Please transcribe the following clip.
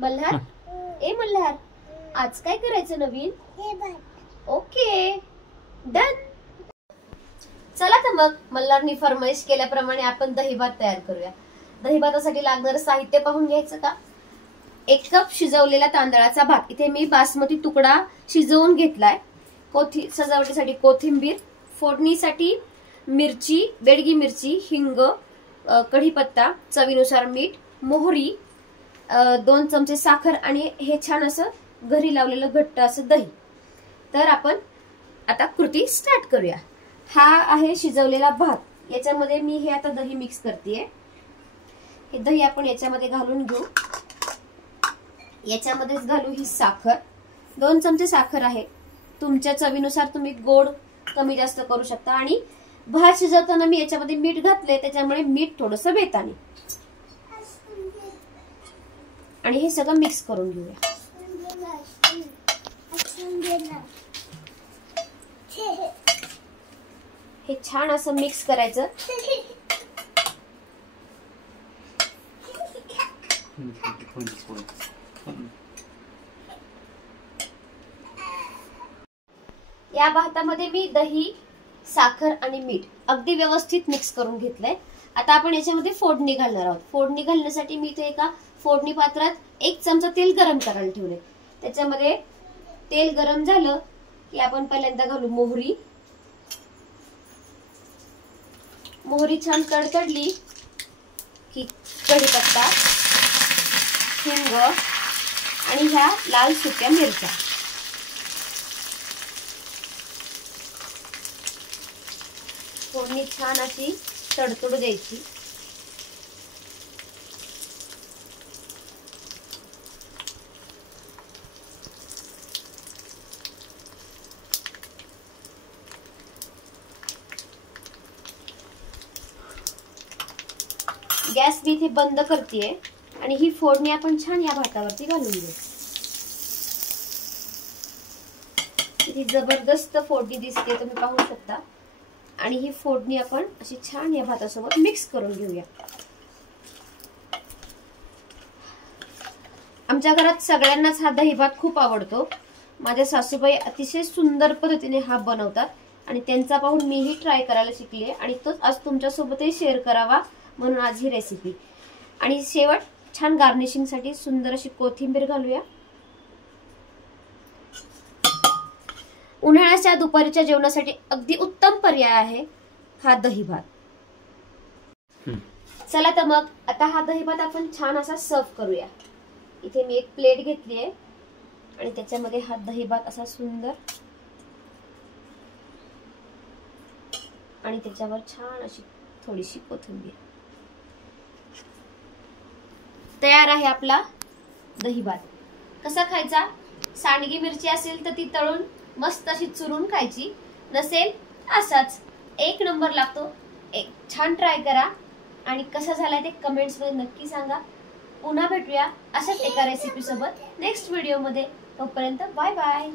मल्हार, ए मल्हार, आज काय करायचं नवीन? Okay, done. चला तर मग मल्हारनी फरमाईश केल्याप्रमाणे आपण दहीभात तयार करूया. दहीभातासाठी लागणारं साहित्य पाहून घ्यायचं का? 1 कप शिजवलेला तांदळाचा भात. इथे मी बासमती तुकडा शिजवून घेतलाय. सजावटीसाठी कोथिंबीर, फोडणीसाठी मिरची, बेडगी मिरची, हिंग, कढीपत्ता, चवीनुसार मीठ, मोहरी, 2 चमचे साखर आणि हे छान असं घरी लावलेलं घट्ट असं दही. तर आपण आता कृती स्टार्ट करूया. हा आहे शिजवलेला भात. याच्यामध्ये मी हे आता दही मिक्स करतेय. हे दही आपण याच्यामध्ये घालून घेऊ. याच्यामध्येच घालू ही साखर. 2 चमचे साखर आहे. तुमच्या चवीनुसार तुम्ही गोड कमी जास्त करू शकता. आणि भात शिजवताना मी याच्यामध्ये मीठ घातले, त्याच्यामुळे मीठ थोडंसं बेताने. आणि हे सगळं मिक्स करून घेऊया. हे छान असं मिक्स करायचं. या भातामध्ये मी दही, साखर आणि मीठ अगदी व्यवस्थित मिक्स करून घेतलंय. आता आपण याच्यामध्ये फोडणी घालणार आहोत. फोडणी घालण्यासाठी मी इथे एका फोडणी पात्रात 1 चमचा तेल गरम करायला ठेवले. त्याच्यामध्ये तेल गरम झालं की आपण पहिल्यांदा घालू मोहरी. मोहरी छान तडतडली की कढीपत्ता, हिंग आणि ह्या लाल सुक्या मिरच्या. फोडणी छान अशी तडतडू द्यायची. गॅस मी इथे बंद करतेय आणि ही फोडणी आपण छान या भातावरती घालून घेऊ. किती जबरदस्त फोडणी दिसते तुम्ही पाहू शकता. आणि ही फोडणी आपण अशी छान या भातासोबत मिक्स करून घेऊया. आमच्या घरात सगळ्यांनाच हा दहीभात खूप आवडतो. माझ्या सासूबाई अतिशय सुंदर पद्धतीने हा बनवतात आणि त्यांचा पाहून मीही ट्राय करायला शिकले आणि तोच आज तुमच्यासोबतही शेअर करावा म्हणून आज ही रेसिपी. आणि शेवट छान गार्निशिंग साठी सुंदर अशी कोथिंबीर घालूया. उन्हाळ्याच्या दुपारीच्या जेवणासाठी अगदी उत्तम पर्याय आहे हा दहीभात. चला तर मग आता हा दहीभात आपण छान असा सर्व करूया. इथे मी एक प्लेट घेतली आहे आणि त्याच्यामध्ये हा दहीभात असा सुंदर आणि त्याच्यावर छान अशी थोडीशी कोथिंबीर. तयार आहे आपला दहीभात. कसा खायचा? सांडगी मिरची असेल तर ती तळून मस्त अशी चुरून खायची, नसेल असाच. 1 नंबर लागतो. छान ट्राय करा आणि कसा झालाय ते कमेंट्स मध्ये नक्की सांगा. पुन्हा भेटूया अशाच एका रेसिपी सोबत नेक्स्ट व्हिडिओ मध्ये. तोपर्यंत बाय बाय.